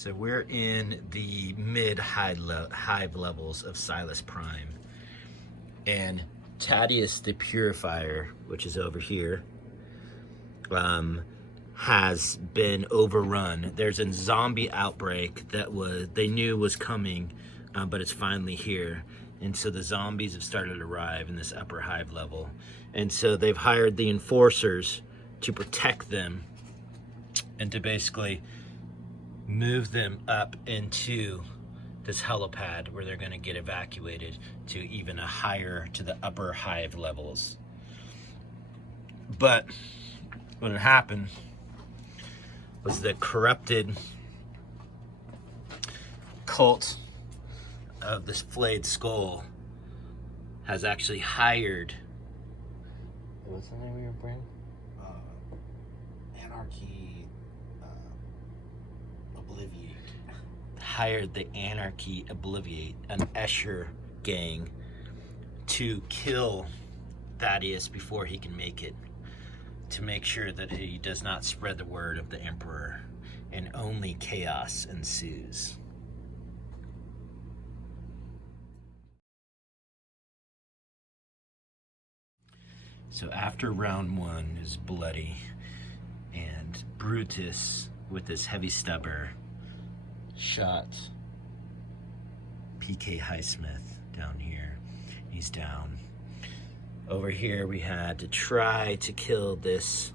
So we're in the mid-hive levels of Silas Prime. And Thaddeus the Purifier, which is over here, has been overrun. There's a zombie outbreak that they knew was coming, but it's finally here. And so the zombies have started to arrive in this upper hive level. And so they've hired the enforcers to protect them and to basically move them up into this helipad where they're going to get evacuated to even a higher, to the upper hive levels. But what had happened was the corrupted cult of this Flayed Skull has actually hired, what's the name of your brand? Anarchy, Obliviate. Hired the Anarchy Obliviate, an Escher gang, to kill Thaddeus before he can make it, to make sure that he does not spread the word of the Emperor, and only chaos ensues. So after round one is bloody, and Brutus, with his heavy stubber, shot PK Highsmith down here. He's down. Over here we had to try to kill this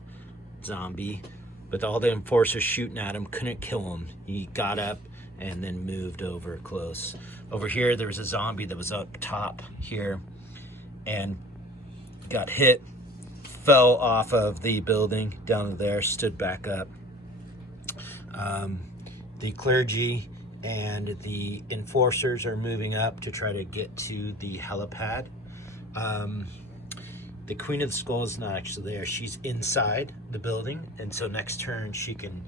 zombie, but all the enforcers shooting at him couldn't kill him. He got up and then moved over close. Over here there was a zombie that was up top here and got hit, fell off of the building down there, stood back up. The clergy and the enforcers are moving up to try to get to the helipad. The Queen of the Skull is not actually there. She's inside the building, and so next turn she can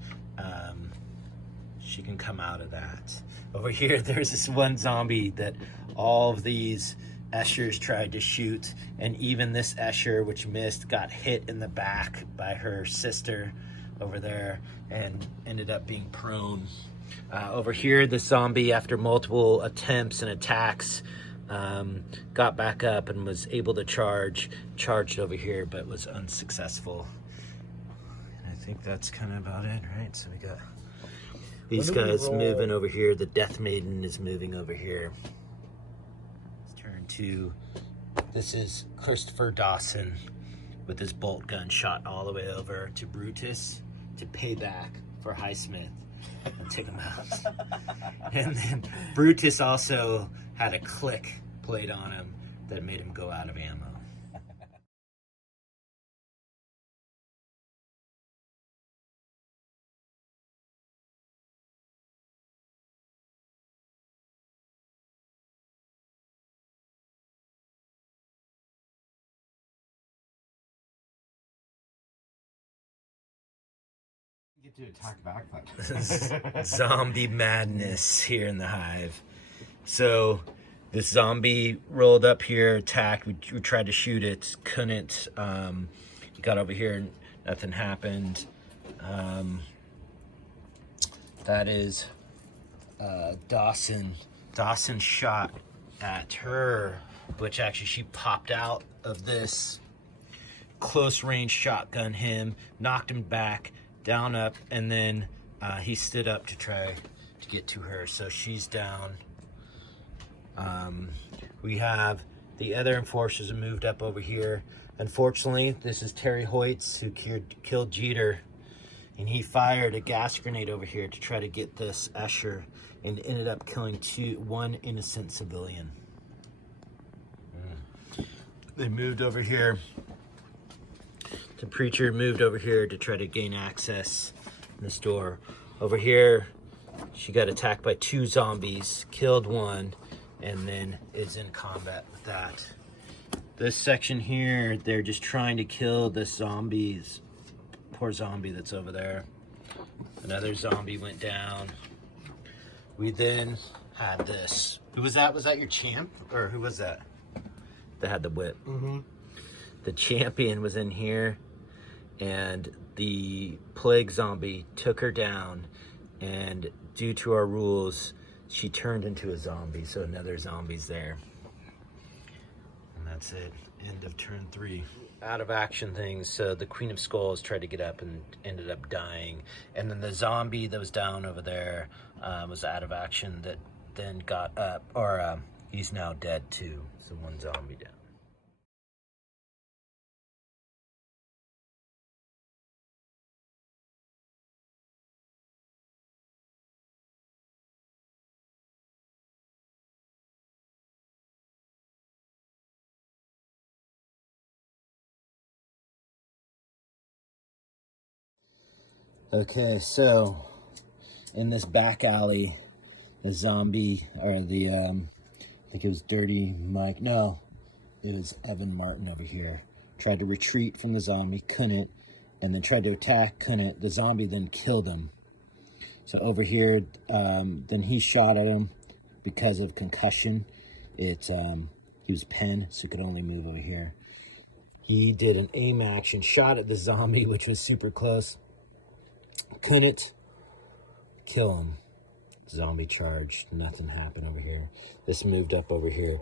come out of that. Over here, there's this one zombie that all of these Eschers tried to shoot, and even this Escher, which missed, got hit in the back by her sister over there and ended up being prone. Over here, the zombie, after multiple attempts and attacks, got back up and was able to charged over here, but was unsuccessful. And I think that's kind of about it, right? So we got these guys moving over here. The Death Maiden is moving over here. Let's turn to, this is Christopher Dawson with his bolt gun shot all the way over to Brutus to pay back for Highsmith and take him out. And then Brutus also had a click played on him that made him go out of ammo. Get to attack back. Zombie madness here in the hive. So this zombie rolled up here, attacked. We tried to shoot it, couldn't. Got over here, nothing happened. That is Dawson. Dawson shot at her, which actually she popped out of this close range shotgun him, knocked him back, down, up, and then he stood up to try to get to her. So she's down. We have the other enforcers have moved up over here. Unfortunately, this is Terry Hoyts who killed Jeter, and he fired a gas grenade over here to try to get this Escher, and ended up killing one innocent civilian. They moved over here. The preacher moved over here to try to gain access in this door. Over here, she got attacked by two zombies, killed one, and then is in combat with that. This section here, they're just trying to kill the zombies. Poor zombie that's over there. Another zombie went down. We then had this. Who was that? Was that your champ? Or who was that? That had the whip. Mm-hmm. The champion was in here, and the plague zombie took her down and due to our rules, she turned into a zombie, so another zombie's there. And that's it. End of turn 3. Out of action things. So the Queen of Skulls tried to get up and ended up dying. And then the zombie that was down over there was out of action that then got up, or he's now dead too. So one zombie down. Okay, so in this back alley, the zombie, or the, I think it was Dirty Mike, no, it was Evan Martin over here, tried to retreat from the zombie, couldn't, and then tried to attack, couldn't. The zombie then killed him. So over here, then he shot at him because of concussion. He was pinned, so he could only move over here. He did an aim action, shot at the zombie, which was super close. Couldn't kill him. Zombie charge. Nothing happened over here. This moved up over here.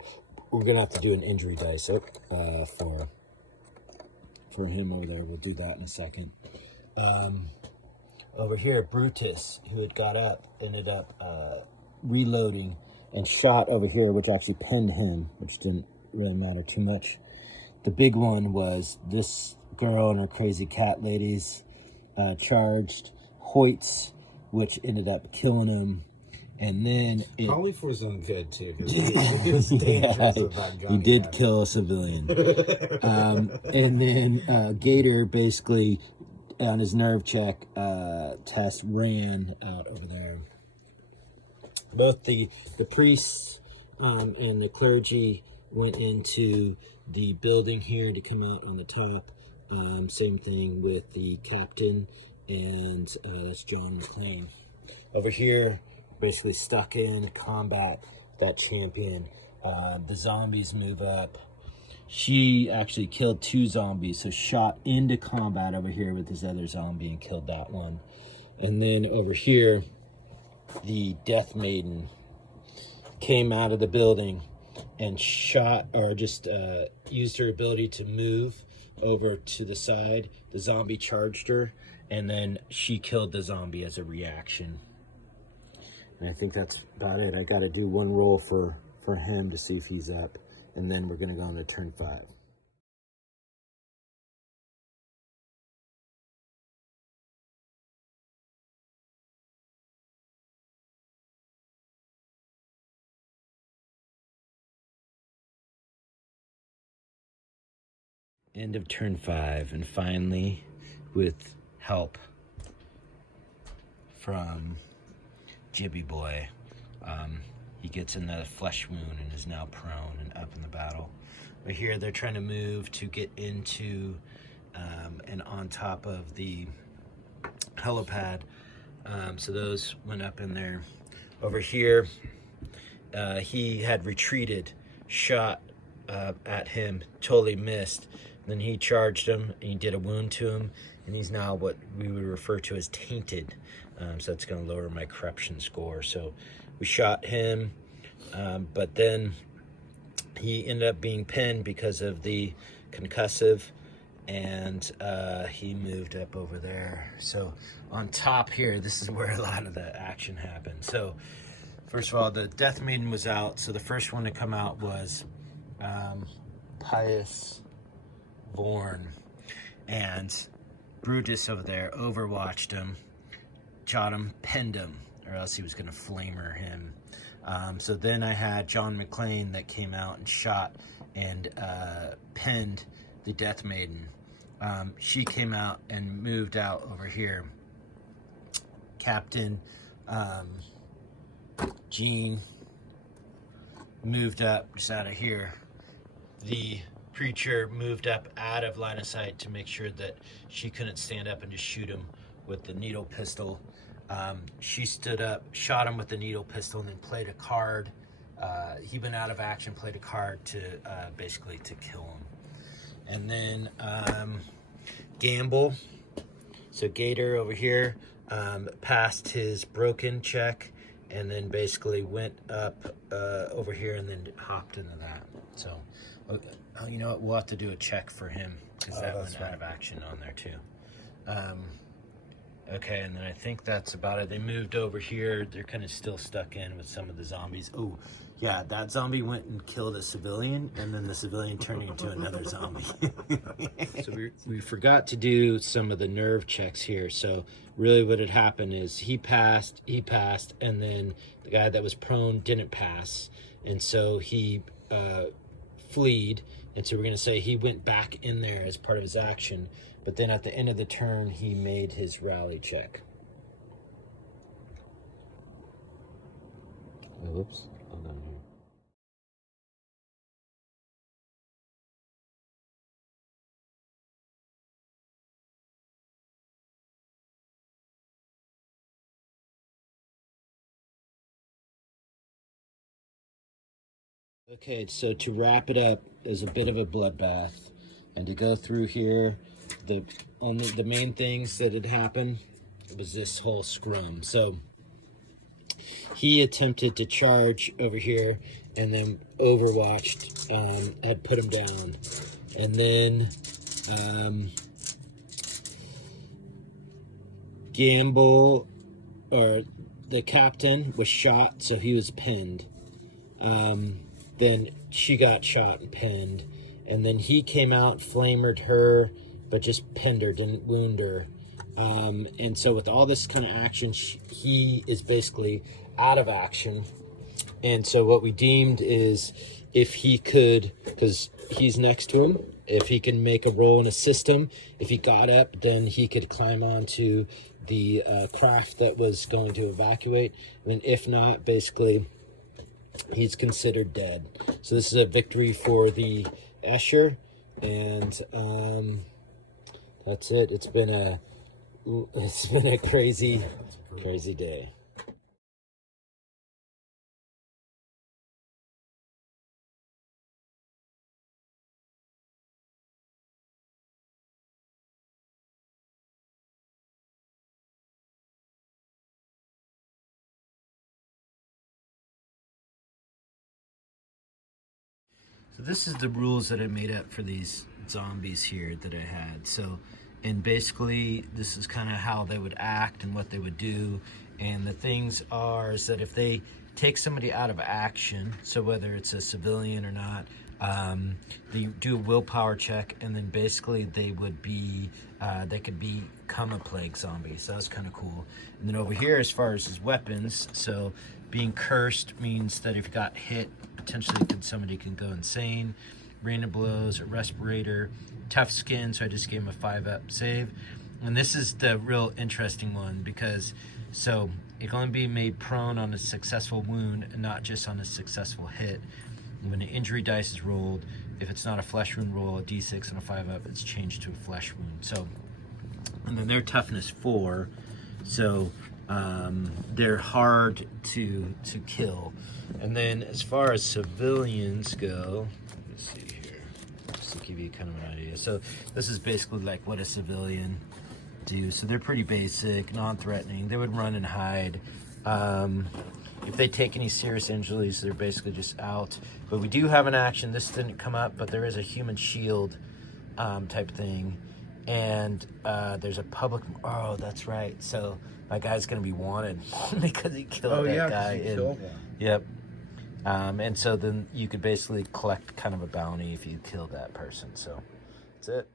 We're gonna have to do an injury dice for him over there. We'll do that in a second. Over here, Brutus, who had got up, ended up reloading and shot over here, which actually pinned him, which didn't really matter too much. The big one was this girl and her crazy cat ladies charged Hoyts, which ended up killing him. And then probably for his own good too, because he was dangerous with that gun. He did kill a civilian. And then Gator basically on his nerve check test ran out over there. Both the priests and the clergy went into the building here to come out on the top. Same thing with the captain, and that's John McClane. Over here, basically stuck in combat, that champion. The zombies move up. She actually killed 2 zombies, so shot into combat over here with this other zombie and killed that one. And then over here, the Death Maiden came out of the building and shot, or just used her ability to move over to the side. The zombie charged her, and then she killed the zombie as a reaction. And I think that's about it. I got to do one roll for him to see if he's up, and then we're going to go on to turn 5. End of turn 5, and finally, with help from Jibby Boy, he gets in the flesh wound and is now prone and up in the battle. But here they're trying to move to get into and on top of the helipad. So those went up in there. Over here, he had retreated, shot at him, totally missed. Then he charged him, and he did a wound to him, and he's now what we would refer to as tainted. So that's going to lower my corruption score. So we shot him, but then he ended up being pinned because of the concussive, and he moved up over there. So on top here, this is where a lot of the action happened. So first of all, the Death Maiden was out. So the first one to come out was Pius Vorn, and Brutus over there overwatched him, shot him, pinned him, or else he was going to flamer him. So then I had John McClane that came out and shot and pinned the Death Maiden. She came out and moved out over here. Captain Jean moved up just out of here. The preacher moved up out of line of sight to make sure that she couldn't stand up and just shoot him with the needle pistol. She stood up, shot him with the needle pistol, and then played a card. He went out of action, played a card to basically to kill him. And then Gamble, so Gator over here, passed his broken check, and then basically went up over here and then hopped into that. So, you know what? We'll have to do a check for him because that went out of action on there too. Okay, and then I think that's about it. They moved over here. They're kind of still stuck in with some of the zombies. Oh, yeah, that zombie went and killed a civilian, and then the civilian turned into another zombie. So we forgot to do some of the nerve checks here. So really what had happened is he passed, and then the guy that was prone didn't pass. And so he fleed. And so we're going to say he went back in there as part of his action. But then at the end of the turn, he made his rally check. Oops, hold on here. Okay, so to wrap it up, there's a bit of a bloodbath. And to go through here, the main things that had happened was this whole scrum. So he attempted to charge over here, and then Overwatched had put him down. And then Gamble, or the captain, was shot, so he was pinned. Then she got shot and pinned. And then he came out, flamered her, but just pinned her, didn't wound her. And so with all this kind of action, he is basically out of action. And so what we deemed is if he could, because he's next to him, if he can make a roll and assist him, if he got up, then he could climb onto the craft that was going to evacuate. And then if not, basically, he's considered dead. So this is a victory for the Escher, and that's it. It's been a crazy day. So this is the rules that I made up for these zombies here that I had. So, and basically this is kind of how they would act and what they would do. And the things are is that if they take somebody out of action, so whether it's a civilian or not, they do a willpower check, and then basically they would be, they could become a plague zombie. So that's kind of cool. And then over here, as far as his weapons, so being cursed means that if you got hit, potentially somebody can go insane. Random blows, a respirator, tough skin, so I just gave him a 5-up save. And this is the real interesting one, because so it can only be made prone on a successful wound and not just on a successful hit. When an injury dice is rolled, if it's not a flesh wound roll, a d6 and a 5-up, it's changed to a flesh wound. So, and then their toughness 4, so they're hard to kill. And then as far as civilians go, let's see here, just to give you kind of an idea. So this is basically like what a civilian do. So they're pretty basic, non-threatening. They would run and hide. If they take any serious injuries, they're basically just out. But we do have an action. This didn't come up, but there is a human shield type thing. And there's a public, oh, that's right. So my guy's going to be wanted because he killed that guy. Killed one. Yep. And so then you could basically collect kind of a bounty if you killed that person. So that's it.